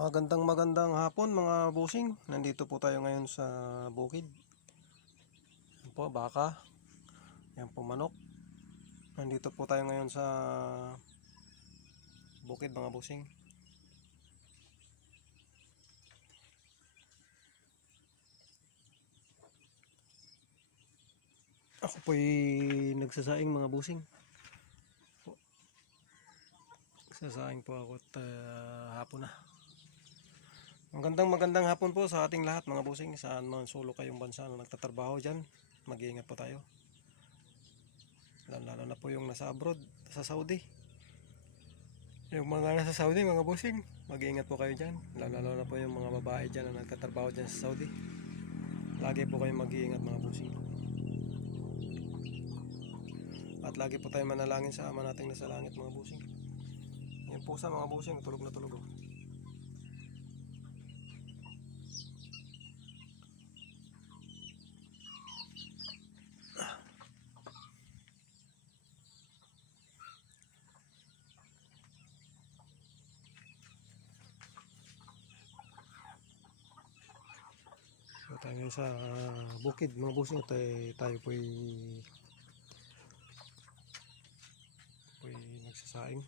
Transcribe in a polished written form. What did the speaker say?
Magandang hapon mga busing. Nandito po tayo ngayon sa bukid. Yan po, baka. Yan po, manok. Nandito po tayo ngayon sa bukid mga busing. Ako po'y nagsasaing mga busing. Nagsasaing po ako at hapon na. Magandang hapon po sa ating lahat mga busing. Saan man sulok kayong bansa na nagtatrabaho dyan, mag-iingat po tayo. Lalo na po yung nasa abroad, sa Saudi. Yung mga nasa Saudi mga busing, mag-iingat po kayo dyan. Lalo na po yung mga babae dyan na nagtatrabaho dyan sa Saudi. Lagi po kayong mag-iingat mga busing. At lagi po tayo manalangin sa Ama nating nasa langit mga busing. Yung pusa mga busing, tulog na tulog. So, tayo sa bukid mga busing. Tayo po'y nagsasaing.